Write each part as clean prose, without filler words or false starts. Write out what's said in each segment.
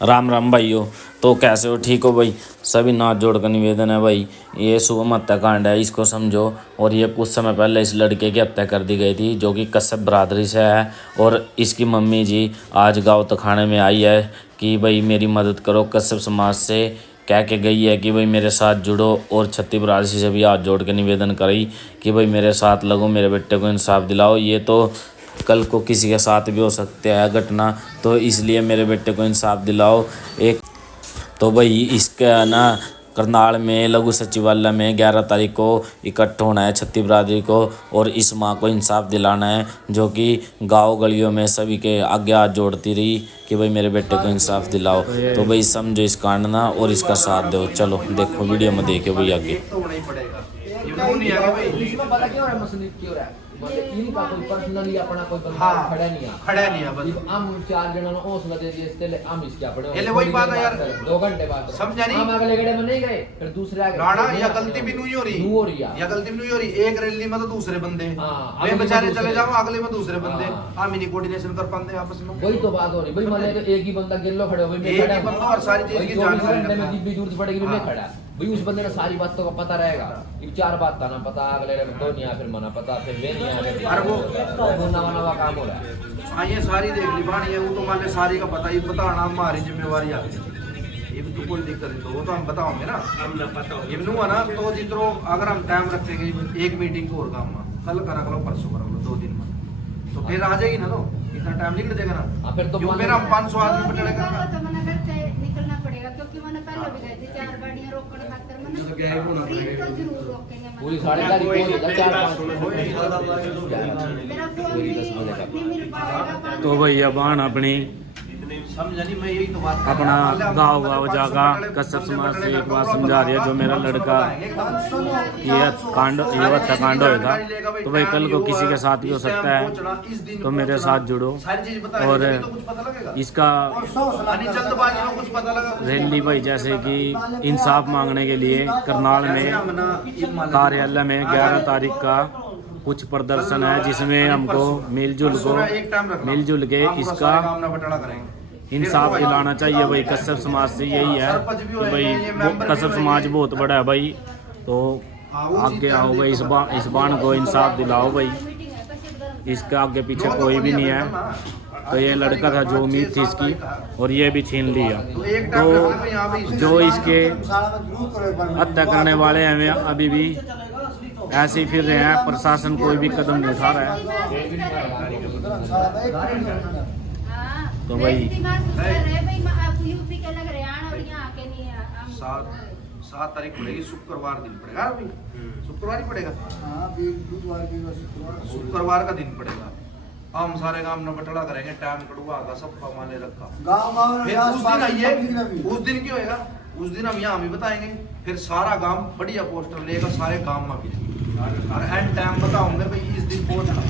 राम राम भाइयों। तो कैसे हो, ठीक हो भाई? सभी नाथ जोड़ का निवेदन है भाई, ये शुभम हत्याकांड है, इसको समझो। और ये कुछ समय पहले इस लड़के की हत्या कर दी गई थी जो कि कश्यप बरादरी से है। और इसकी मम्मी जी आज गाँव तखाने में आई है कि भाई मेरी मदद करो, कश्यप समाज से कह के गई है कि भाई मेरे साथ जुड़ो। और छत्ती बरादरी से भी हाथ जोड़ के निवेदन करी कि भाई मेरे साथ लगो, मेरे बेटे को इंसाफ दिलाओ। ये तो कल को किसी के साथ भी हो सकता है घटना, तो इसलिए मेरे बेटे को इंसाफ दिलाओ। एक तो भाई इसका ना करनाल में लघु सचिवालय में 11 तारीख को इकट्ठा होना है छत्ती बरादरी को, और इस माँ को इंसाफ दिलाना है जो कि गांव गलियों में सभी के आगे हाथ जोड़ती रही कि भाई मेरे बेटे को इंसाफ दिलाओ। तो भाई समझो इस कांड ना और इसका साथ दो। चलो देखो वीडियो में, देखो भाई आगे। इनका कोई पर्सनली अपना कोई बंदा खड़ा नहीं है बस हम चार जनों ने हौसला दे दिया, इससे हम इसके अपने ये वही बात है यार, 2 घंटे बाद समझा नहीं। हम अगले गड़े में नहीं गए, फिर दूसरे आगे राणा या गलती भी नहीं हो रही या गलती भी नहीं हो रही। एक रैली में तो दूसरे बंदे वे बेचारे चले जाओ, अगले में दूसरे बंदे हम ही कोऑर्डिनेशन कर पाते आपस में। वही तो बात हो रही भाई, मान ले एक ही बंदा गिल्लो खड़े हो, मैं खड़ा हूं और सारी चीज की जानकारी में जितनी जरूरत पड़ेगी मैं खड़ा भाई, उस बंदे ने सारी बातों का पता रहेगा। ये 4 बात था ना पता, अगले में 2 नहीं, फिर मना पता, फिर वे नहीं आ गए, अरे वो नवा काम हो रहा है। हां ये सारी देख ली बाणी है, वो तो मान ले सारी का पता ही बताना हमारी जिम्मेवारी है। ये भी तो कोई दिक्कत नहीं, तो वो तो हम बताओगे ना, हम ना पता ये भी ना। तो जितरो अगर हम टाइम रखेंगे एक मीटिंग को और काम में कल करा लो, परसों करा लो, 2 दिन में तो फिर आ जाएगी ना। तो इतना टाइम निकल जाएगा ना। फिर तो मेरा 500 आदमी पे चलेगा तो मना करते निकलना पड़ेगा, क्योंकि मैंने पहले भी गए थे 4 गाड़ियां रोकने खातिर मैंने तो जरूर रोकेंगे। पूरी 4:30 मेरा फोन नहीं मिल पाएगा। तो भाई अब आन अपनी समझा नहीं, मैं यही तो बात अपना गाँव जागा कश्यप समाज से एक बात समझा रही है, जो मेरा लड़का ये हत्याकांड होएगा तो भाई कल को किसी के साथ भी हो सकता है, तो मेरे साथ जुड़ो। और इसका रैली भाई जैसे कि इंसाफ मांगने के लिए करनाल में कार्यालय में 11 तारीख का कुछ प्रदर्शन है, जिसमें हमको मिलजुल के इसका इंसाफ दिलाना चाहिए भाई। कश्यप समाज से यही है कि भाई कश्यप समाज बहुत बड़ा है भाई, तो आगे आओ भाई, इस बाण को इंसाफ दिलाओ भाई। इसके आगे पीछे कोई भी नहीं है। तो ये लड़का था जो उम्मीद थी इसकी, और ये भी छीन लिया। तो जो इसके हत्या करने वाले हैं वे अभी भी ऐसे ही फिर रहे हैं, प्रशासन कोई भी कदम नहीं उठा रहा है। तो भाई 7 तारीख पड़ेगी, शुक्रवार दिन पड़ेगा अभी, शुक्रवार ही पड़ेगा। शुक्रवार का दिन पड़ेगा। हम सारे गांव में बटड़ा करेंगे, टाइम कटवा का सबका माने रखा फिर उस दिन आइए। उस दिन क्या होएगा, उस दिन हम यहाँ भी बताएंगे, फिर सारा गांव बढ़िया पोस्टर लेगा, सारे गांव में भी और एंड टाइम बताऊंगे भाई इस दिन पहुंचना।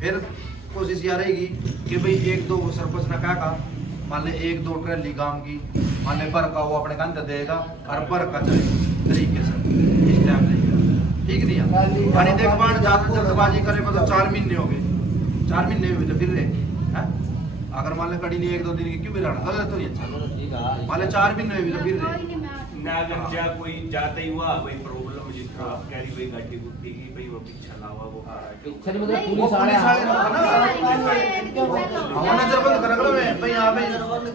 फिर कोशिश यह रहेगी कि भाई 1-2 सरपंच ने कहा मान ले 1-2 ट्रैली गांव की मान ले भर का वो अपने कंध देगा और भर का तरीके से इस टाइम लेगा, ठीक नहीं है। पानी देख मान ज्यादा जल्दबाजी करे तो 4 महीने हो गए, 4 महीने भी तो फिर रहे। अगर मान ले कड़ी नहीं 1-2 दिन की क्यों भी रहना गलत तो ये मान ले 4 महीने भी तो फिर रहे ना। अगर जा कोई जाता ही हुआ भाई प्रॉब्लम जितना कैरी भाई गाड़ी गुड्डी की भाई वो पीछा लावा वो पीछे नहीं मतलब पुलिस आ रहा है हमने नजर बंद कर रखा है भाई, यहां पे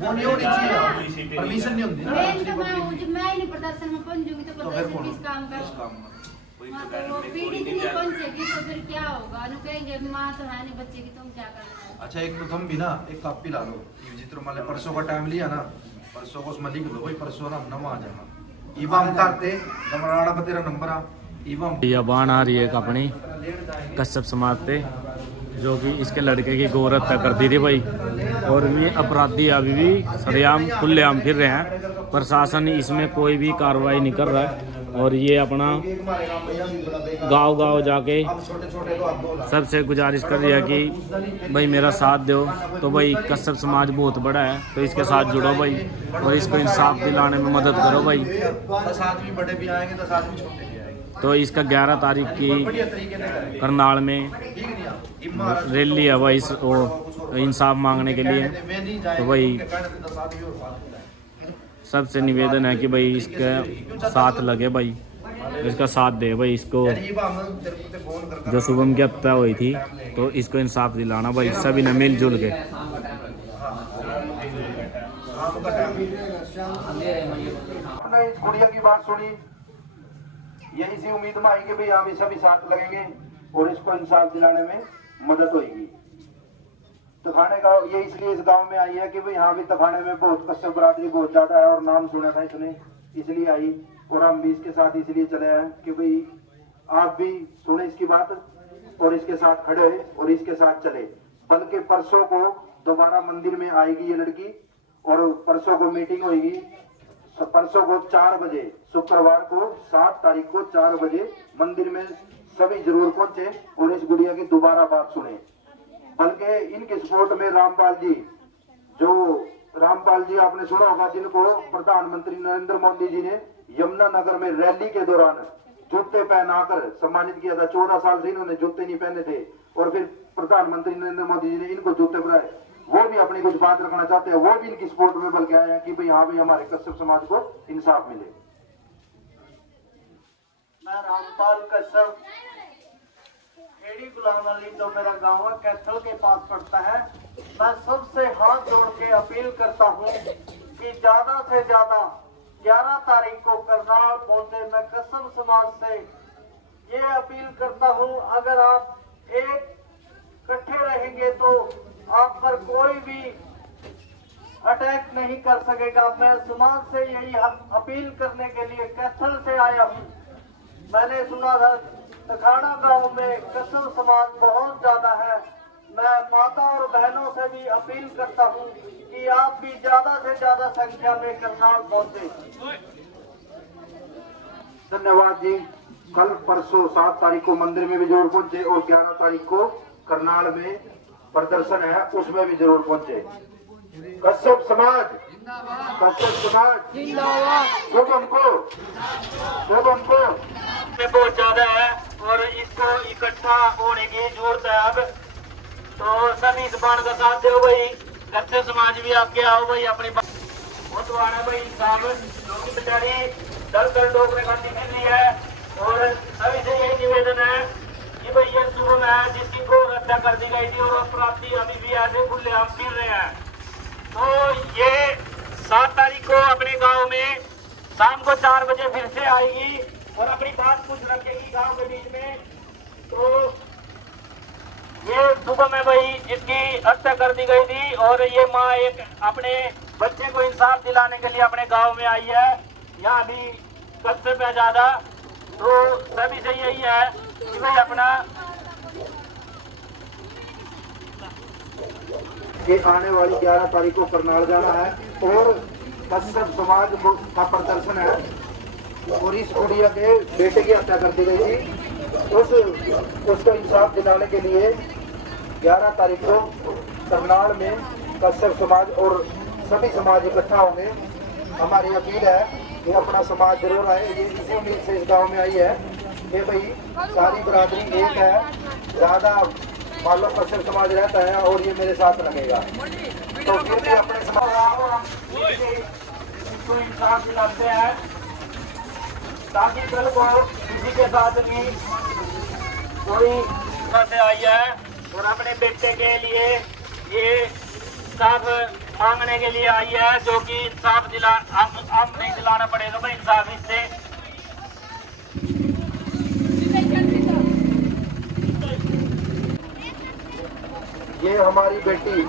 होनी चाहिए, परमिशन नहीं होती ना। मैं ही नहीं प्रदर्शन में पहुंचूंगी तो प्रदर्शन किस काम का तो पीड़ित नहीं पहुंचेगी तो फिर क्या होगा, नु कहेंगे मां तो है नहीं बच्चे की, तुम क्या करना। अच्छा एक तो तुम भी ना एक कॉपी ला लो, जितना मान ले परसों का टाइम लिया ना, परसों को उसमें लिख दो भाई परसों ना हम आ जाना इबाम करते गमराड़ा पर तेरा नंबर आ इबाम। यह बाण आ रही है अपनी कश्यप समाज पे, जो कि इसके लड़के की गौर हत्या कर दी थी भाई। और ये अपराधी अभी भी सरेआम खुलेआम फिर रहे हैं, प्रशासन इसमें कोई भी कार्रवाई नहीं कर रहा है। और ये अपना गांव जाके सबसे गुजारिश कर रही है कि भाई मेरा साथ दो। तो भाई कश्यप समाज बहुत बड़ा है, तो इसके साथ जुड़ो भाई और इसको इंसाफ दिलाने में मदद करो भाई। 10 आदमी बड़े भी आएंगे, 10 आदमी छोटे भी आएंगे। तो इसका 11 तारीख की करनाल में रैली है भाई, इंसाफ मांगने के लिए। तो भाई सबसे निवेदन है कि भाई इसके साथ लगे भाई, इसका साथ दे भाई, इसको जो शुभम की हत्या हुई थी तो इसको इंसाफ दिलाना भाई, सभी ने मिलजुल के। आपने इस गुड़िया की बात सुनी, ये इसी उम्मीद में आई कि भाई हम सभी साथ लगेंगे और इसको इंसाफ दिलाने में मदद होगी। तखाने गाँव ये इसलिए इस गांव में आई है कि भाई यहाँ भी तखाने में बहुत कश्यप बरादरी बहुत ज्यादा है और नाम सुना था इसने, इसलिए आई। और हम भी इसके साथ इसलिए चले आए कि भाई आप भी सुने इसकी बात और इसके साथ खड़े और इसके साथ चले। बल्कि परसों को दोबारा मंदिर में आएगी ये लड़की और परसों को मीटिंग होगी। परसों को 4 बजे, शुक्रवार को 7 तारीख को 4 बजे मंदिर में सभी जरूर पहुंचे और इस गुड़िया की दोबारा बात सुने। बल्कि इनके सपोर्ट में रामपाल जी, जो रामपाल जी आपने सुना होगा, जिनको प्रधानमंत्री नरेंद्र मोदी जी ने यमुनानगर में रैली के दौरान जूते पहनाकर सम्मानित किया था। 14 साल से इन्होंने जूते नहीं पहने थे और फिर प्रधानमंत्री नरेंद्र मोदी जी ने इनको जूते पहनाए। वो भी अपनी कुछ बात रखना चाहते हैं, वो भी इनकी सपोर्ट में बल्कि आए हैं कि भाई हाँ भाई हमारे कश्यप समाज को इंसाफ मिले। मैं रामपाल कश्यप, खेड़ी गुलाम अली जो मेरा गांव है कैथल के पास पड़ता है। मैं सबसे हाथ जोड़ के अपील करता हूं कि ज्यादा से ज्यादा 11 तारीख को करनाल पहुंचे। मैं कश्यप समाज से ये अपील करता हूं, अगर आप एक इकट्ठे रहेंगे तो आप पर कोई भी अटैक नहीं कर सकेगा। मैं समाज से यही अपील करने के लिए कैथल से आया हूं। मैंने सुना था तखाड़ा गांव में कश्यप समाज बहुत ज्यादा है। मैं माता और बहनों से भी अपील करता हूं कि आप भी ज्यादा से ज्यादा संख्या में करनाल पहुंचे। धन्यवाद जी। कल परसों 7 तारीख को मंदिर में भी जरूर पहुंचे और 11 तारीख को करनाल में प्रदर्शन है, उसमें भी जरूर पहुंचे। कश्यप समाज, कश्यप समाज शुभम को बहुत ज्यादा है और इसको इकट्ठा होने की जरूरत है अब। तो सभी इस बाण का साथ दो भाई, कश्यप समाज भी आगे आओ भाई। अपनी बहुत वाड़ा भाई साहब लोग बेचारी दल डोकरे खाती फिर रही है और सभी से यही निवेदन है कि भाई ये शुभम है जिसकी को हत्या कर दी गई थी और अपराधी अभी भी ऐसे खुलेआम फिर रहे हैं। तो ये 7 तारीख को अपने गांव में शाम को 4 बजे फिर से आएगी और अपनी बात कुछ रखेगी गांव के बीच में। तो ये शुभम है भाई जिसकी हत्या कर दी गई थी और ये माँ एक अपने बच्चे को इंसाफ दिलाने के लिए अपने गांव में आई है। यहाँ भी कश्यप है ज्यादा, तो सभी से यही है कि भाई अपना ये आने वाली 11 तारीख को करनाल जाना है और कश्यप समाज का प्रदर्शन है और इस गुड़िया के बेटे की हत्या कर दी गई थी उसको इंसाफ दिलाने के लिए 11 तारीख को करनाल में कश्यप समाज और सभी समाज इकट्ठा होंगे। हमारी अपील है कि अपना समाज जरूर आए। ये इसी उम्मीद से इस गांव में आई है कि भाई सारी बरादरी एक है, ज्यादा मान लो कश्यप समाज रहता है और ये मेरे साथ लगेगा तो फिर भी अपने समाज इसको इंसाफ दिलाते हैं ताकि कल को किसी के साथ भी कोई से आई है और अपने बेटे के लिए ये इंसाफ मांगने के लिए आई है, जो कि इंसाफ अब नहीं दिलाना पड़ेगा भाई इंसाफ इससे। ये हमारी बेटी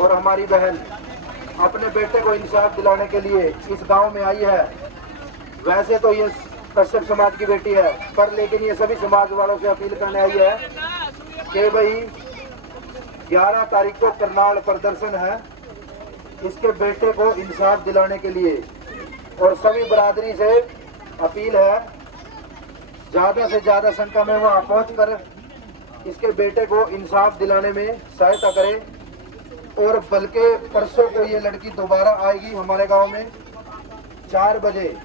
और हमारी बहन अपने बेटे को इंसाफ दिलाने के लिए इस गांव में आई है। वैसे तो ये कश्यप समाज की बेटी है पर लेकिन ये सभी समाज वालों से अपील करने आई है कि भाई 11 तारीख को करनाल प्रदर्शन है, इसके बेटे को इंसाफ दिलाने के लिए और सभी बरादरी से अपील है ज्यादा से ज्यादा संख्या में वहां पहुंचकर इसके बेटे को इंसाफ दिलाने में सहायता करें। और बल्कि परसों को ये लड़की दोबारा आएगी हमारे गांव में 4 बजे,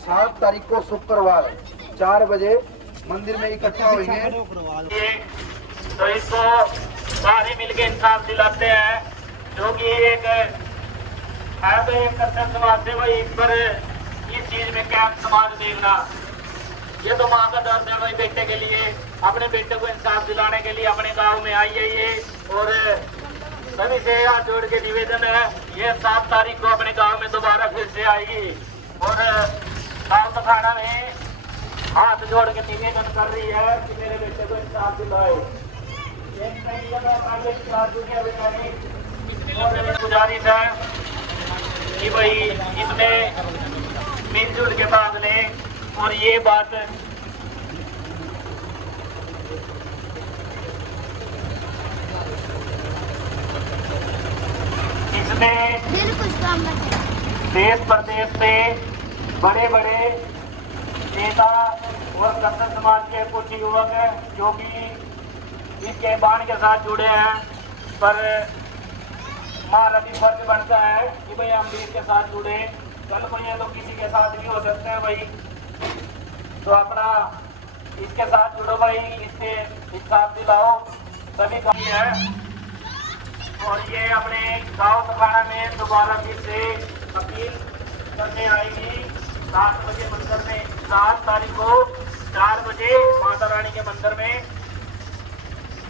7 तारीख को शुक्रवार 4 बजे मंदिर में इकट्ठा होंगे। तो इसको सारे मिलके इंसाफ दिलाते हैं, जो कि एक है तो एक कट्टर समाज से भाई, पर इस चीज में क्या समाज देखना, ये तो माँ का दर्द है भाई बेटे के लिए, अपने बेटे को इंसाफ दिलाने के लिए अपने गांव में आई है ये। और सभी से हाथ जोड़ के निवेदन है, ये 7 तारीख को अपने गांव में दोबारा फिर से आएगी और गाँव थाना में हाथ जोड़ के निवेदन कर रही है कि मेरे बेटे को इंसाफ दिलाओ। गुजारिश है कि भाई इसमें मिलजुल के भाग लें और ये बात इसमें देश प्रदेश से बड़े बड़े नेता और कट्टर समाज के कुछ युवक जो कि इसके बाण के साथ जुड़े हैं, पर हमारा भी फर्ज बनता है कि भाई हम भी इसके साथ जुड़े। कल को ये लोग किसी के साथ भी हो सकते हैं भाई, तो अपना इसके साथ जुड़ो भाई, इससे इंसाफ दिलाओ सभी का है। और ये अपने गाँव थाना में दोबारा फिर से अपील करने आएगी 7 बजे मंदिर में, 7 तारीख को 4 बजे माता रानी के मंदिर में।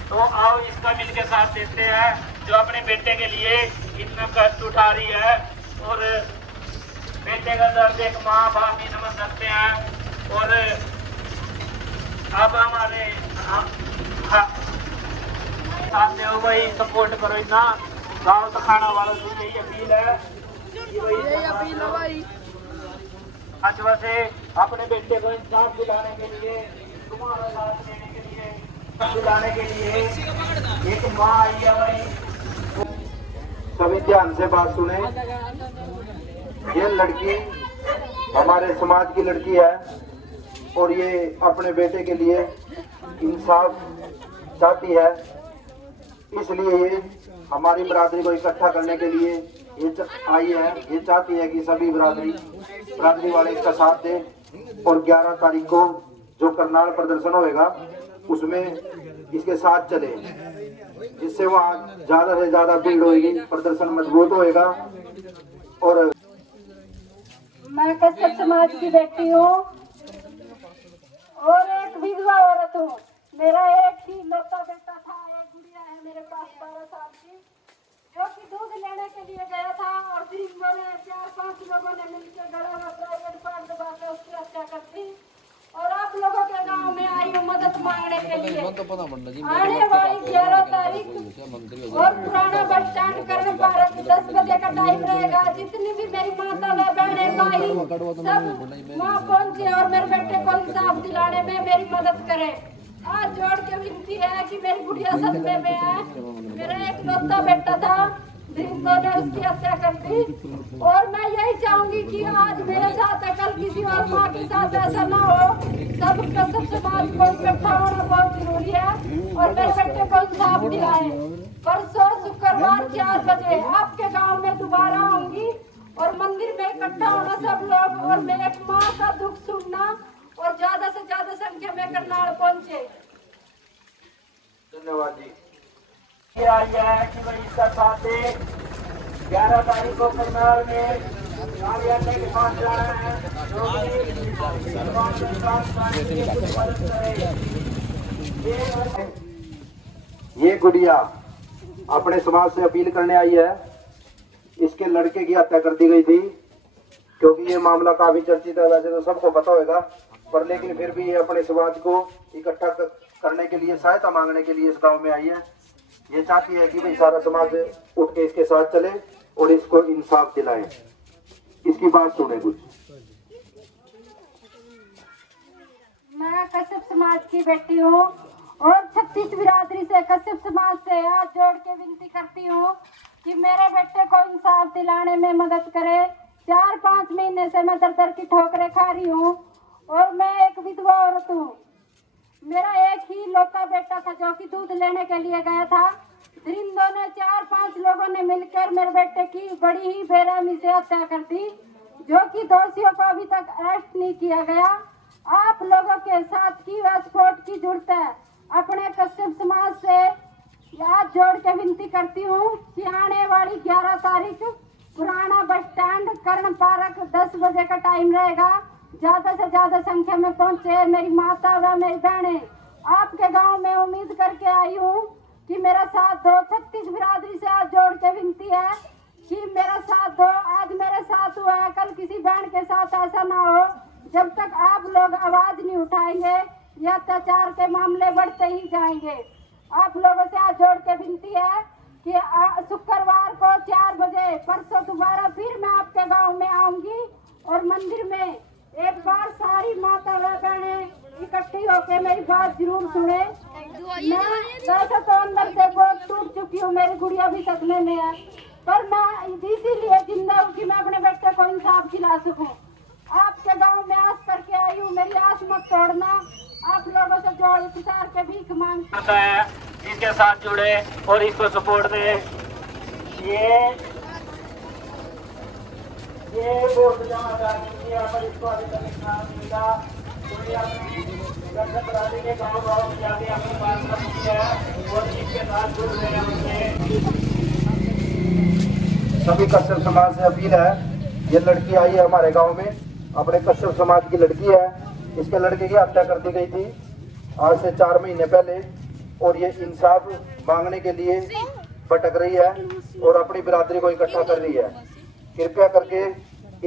तो आओ इसका मिलके साथ देते हैं, जो अपने बेटे के लिए इतना कष्ट उठा रही है। और बेटे का दर्द एक माँ बाप ही समझ सकते हैं। और अब हमारे साथ में हो भाई, सपोर्ट करो इतना, गाँव खाना वालों से यही अपील है कि भाई आज वैसे अपने बेटे को इंसाफ दिलाने के लिए, तुम्हारा साथ देने के लिए, दिलाने के लिए एक माँ आई है भाई। सभी ध्यान से बात सुने, ये लड़की हमारे समाज की लड़की है और ये अपने बेटे के लिए इंसाफ चाहती है, इसलिए ये हमारी बरादरी को इकट्ठा करने के लिए ये आई है। ये चाहती है कि सभी बरादरी वाले इसका साथ दें और 11 तारीख को जो करनाल प्रदर्शन होएगा उसमें इसके साथ चले, जिससे वहाँ ज्यादा से ज्यादा भीड़ होगी, प्रदर्शन मजबूत होएगा। और मैं कश्यप समाज की बेटी हूँ और एक विधवा औरत हूँ। मेरा एक ही लौता बेटा था, एक गुड़िया है मेरे पास 12 साल की, जो कि दूध लेने के लिए गया था और दिन भर 4-5 लोगों ने मिलकर गला में प्राइवेट पार्ट दबाकर उसकी हत्या कर दी। और आप लोगों के गांव में आई हूँ मदद मांगने के लिए। आने वाली 11 तारीख और पुराना बस स्टैंड कर्ण पार्क 10 बजे का टाइम रहेगा। जितनी भी मेरी माता व बहने भाई सब वहाँ पहुँचे और मेरे बेटे को इंसाफ दिलाने में मेरी मदद करें। हाथ जोड़ के विनती है कि मेरी गुड़िया सदमे में है, मेरा एक लौता बेटा था, जिनको ने उसकी हत्या कर दी। और मैं यही चाहूंगी कि आज मेरे साथ है, कल किसी और माँ के साथ ऐसा ना हो। सब समाज को इकट्ठा होना बहुत जरूरी है और मेरे बेटे को इंसाफ दिलाएं। परसों शुक्रवार 4 बजे आपके गांव में दोबारा आऊंगी और मंदिर में इकट्ठा होना सब लोग, और मैं एक माँ का दुख सुनना और ज्यादा से ज्यादा संख्या में करनाल पहुँचे। धन्यवाद जी। ये आई है कि भाई इसका साथ दे। 11 तारीख को करनाल में कार्यालय के पास जाना है, जो ये गुड़िया अपने समाज से अपील करने आई है। इसके लड़के की हत्या कर दी गई थी, क्योंकि ये मामला काफी चर्चित है। वैसे तो सबको पता होगा, पर लेकिन फिर भी ये अपने समाज को इकट्ठा करने के लिए, सहायता मांगने के लिए इस गांव में आई है। ये चाहती है कि भाई सारा समाज उठ के इसके साथ चले और इसको इंसाफ दिलाए। इसकी बात सुने कुछ। मैं कश्यप समाज की बेटी हूँ और 36 बिरादरी से कश्यप समाज से हाथ जोड़ के विनती करती हूँ कि मेरे बेटे को इंसाफ दिलाने में मदद करे। 4-5 महीने से मैं दर की ठोकरें खा रही हूँ और मैं एक विधवा औरत हूँ। मेरा एक ही लौता बेटा था जो कि दूध लेने के लिए गया था। दरिंदों ने 4-5 लोगों ने मिलकर मेरे बेटे की बड़ी ही बेरहमी से हत्या कर दी, जो कि दोषियों को अभी तक अरेस्ट नहीं किया गया। आप लोगों के साथ की व सपोर्ट की जरूरत है। अपने कश्यप समाज से हाथ जोड़ के विनती करती हूँ कि आने वाली 11 तारीख पुराना बस स्टैंड कर्ण पार्क 10 बजे का टाइम रहेगा। ज्यादा से ज्यादा संख्या में पहुँचे मेरी माता व मेरी बहनें। आपके गांव में उम्मीद करके आई हूँ कि मेरा साथ दो। 36 बिरादरी से हाथ जोड़ के विनती है कि मेरा साथ दो। आज मेरे साथ हुआ है, कल किसी बहन के साथ ऐसा ना हो। जब तक आप लोग आवाज नहीं उठाएंगे ये अत्याचार के मामले बढ़ते ही जाएंगे। आप लोगों से हाथ जोड़ के विनती है कि शुक्रवार को 4 बजे परसों दोबारा फिर मैं आपके गांव में आऊंगी और मंदिर में एक बार सारी माता व बहनें इकट्ठी होकर मेरी बात जरूर सुने। मैं वैसे तो अंदर से बहुत टूट चुकी हूँ, मेरी गुड़िया भी सदमे में है, पर मैं इसीलिए जिंदा हूँ कि मैं अपने बेटे को इंसाफ दिला सकूं। आपके गांव में आस करके आई हूँ, मेरी आस मत तोड़ना। आप लोगों से जोड़ विचार के भीख मांगता है, इसके साथ जुड़े और इसको सपोर्ट दे। ये वोट जमा किया पर इसको अभी तक इनाम मिला। कोई अपने बरादरी के गाँव में जाके अपनी बात रखी है और इसके साथ जुड़ रहे हैं। सभी कश्यप समाज से अपील है, ये लड़की आई है हमारे गांव में, अपने कश्यप समाज की लड़की है। इसके लड़के की हत्या कर दी गई थी आज से 4 महीने पहले और ये इंसाफ मांगने के लिए भटक रही है और अपनी बिरादरी को इकट्ठा कर रही है। कृपया करके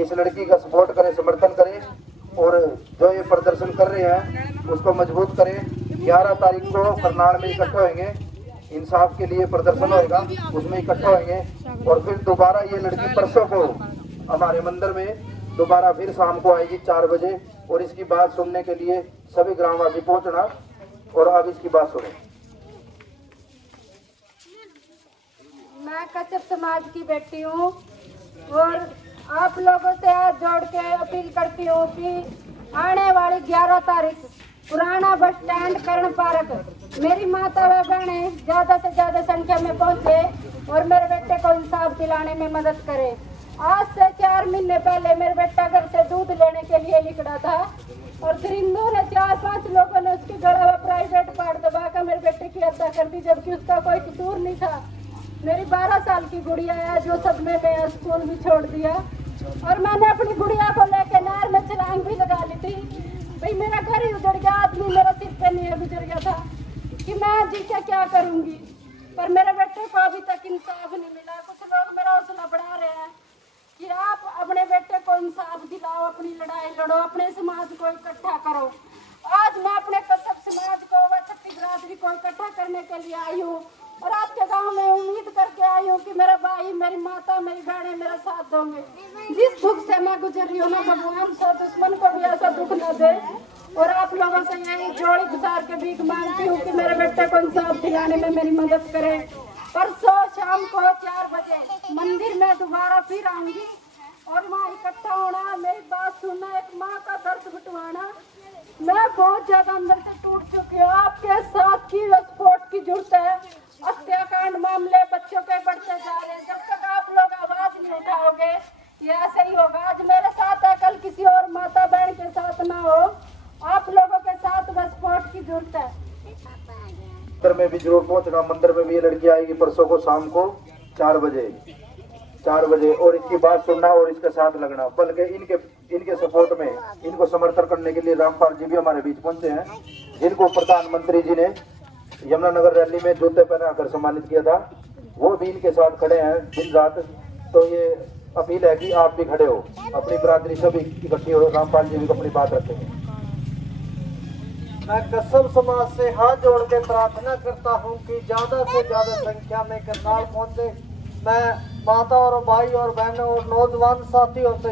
इस लड़की का सपोर्ट करें, समर्थन करें और जो ये प्रदर्शन कर रहे हैं उसको मजबूत करें। 11 तारीख को करनाल में इकट्ठे होंगे, इंसाफ के लिए प्रदर्शन होएगा, उसमें इकट्ठा होंगे और फिर दोबारा ये लड़की परसों को हमारे मंदिर में दोबारा फिर शाम को आएगी 4 बजे और इसकी बात सुनने के लिए सभी ग्रामवासी पहुंचना। और अब इसकी बात सुने। मैं कश्यप समाज की बेटी हूँ और आप लोगों से हाथ जोड़ के अपील करती हूँ कि आने वाली 11 तारीख पुराना बस स्टैंड कर्ण पार्क मेरी माता व बहनें ज्यादा से ज्यादा संख्या में पहुँचे और मेरे बेटे को इंसाफ दिलाने में मदद करें। आज से 4 महीने पहले मेरे बेटा घर से दूध लेने के लिए निकला था और दरिंदों ने 4-5 लोगों ने उसके गला में प्राइवेट पार्ट दबाकर मेरे बेटे की हत्या कर दी, जबकि उसका कोई कसूर नहीं था। मेरी 12 साल की गुड़िया है जो सदमे में स्कूल भी छोड़ दिया और मैंने अपनी गुड़िया को लेकर नहर में छलांग भी लगा ली थी। भाई मेरा घर ही उजड़ गया, आदमी मेरा सिर पे नहीं गुजर गया था कि मैं जी के क्या करूँगी, पर मेरे बेटे को अभी तक इंसाफ नहीं मिला। कुछ लोग मेरा हौसला बढ़ा रहे हैं कि आप अपने बेटे को इंसाफ दिलाओ, अपनी लड़ाई लड़ो, अपने समाज को इकट्ठा करो। आज मैं अपने कश्यप समाज को व 36 बिरादरी को इकट्ठा करने के लिए आई हूँ और आपके गांव में उम्मीद करके आई हूँ कि मेरा भाई, मेरी माता, मेरी बहनें मेरा साथ दोगे। जिस दुख से मैं गुजर रही हूँ ना, भगवान से दुश्मन को भी ऐसा दुख न दे। और आप लोगों से यही जोड़ी गुजार के भीख मांगती हूँ कि मेरे बेटे को इंसाफ दिलाने में मेरी मदद करें। परसों शाम को 4 बजे मंदिर में दोबारा फिर आऊंगी और वहाँ इकट्ठा होना, मेरी बात सुनना, एक माँ का दर्द घुटवाना। मैं बहुत ज्यादा अंदर से टूट चुकी हूँ। आपके साथ की सपोर्ट की जरूरत है। हत्याकांड मामले बच्चों के बढ़ते जा रहे हैं, जब तक आप लोग आवाज नहीं उठाओगे ये ऐसे ही होगा। आज मेरे साथ है, कल किसी और माता बहन के साथ ना हो। आप लोगों के साथ सपोर्ट की जरूरत है। मंदिर में भी जरूर पहुंचना। मंदिर में भी ये लड़की आएगी परसों को शाम को 4 बजे और इसकी बात सुनना और इसके साथ लगना। बल्कि इनके सपोर्ट में, इनको समर्थन करने के लिए रामपाल जी भी हमारे बीच पहुंचे हैं, जिनको प्रधानमंत्री जी ने यमुनानगर रैली में जूते पहनाकर सम्मानित किया था, वो भी इनके साथ खड़े हैं दिन रात। तो ये अपील है कि आप भी खड़े हो, अपनी बिरादरी सभी इकट्ठी हो। रामपाल जी भी अपनी बात रखेंगे। मैं कश्यप समाज से हाथ जोड़ के प्रार्थना करता हूं कि ज्यादा से ज्यादा संख्या में करनाल पहुंचे। मैं माता और भाई और बहनों और नौजवान साथियों से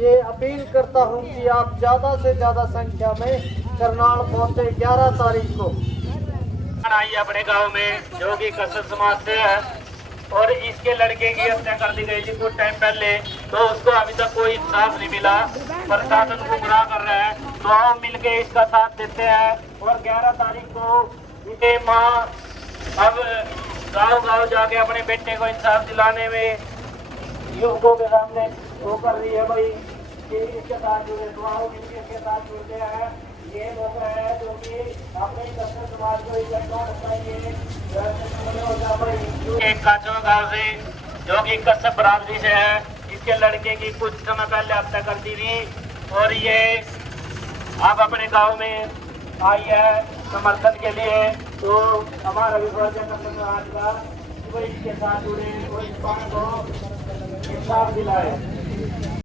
ये अपील करता हूं कि आप ज्यादा से ज्यादा संख्या में करनाल पहुंचे 11 तारीख को। आई अपने गांव में जो कि कश्यप समाज से है और इसके लड़के की हत्या कर दी गई थी कुछ टाइम पहले, तो उसको अभी तक कोई इंसाफ नहीं मिला। प्रशासन गुमराह कर रहा है, तो हम मिलके इसका साथ देते हैं और 11 तारीख को ये माँ अब गांव जाके अपने बेटे को इंसाफ दिलाने में युवकों के सामने वो कर रही है भाई कि इसके साथ जुड़े, दुआओं मिलके इसके साथ जुड़ते हैं ये मौका है जो कि अपने कस्टम समाज को इकट्ठा करना ये एक काचवा गांव से जो कि कश्यप बरादरी से है, इसके लड़के की कुछ समय पहले हत्या कर दी थी और ये अब अपने गांव में आई है समर्थन के लिए। तो हमारा विभाग आज का इसके साथ जुड़े और इस बात को इंसाफ दिलाए।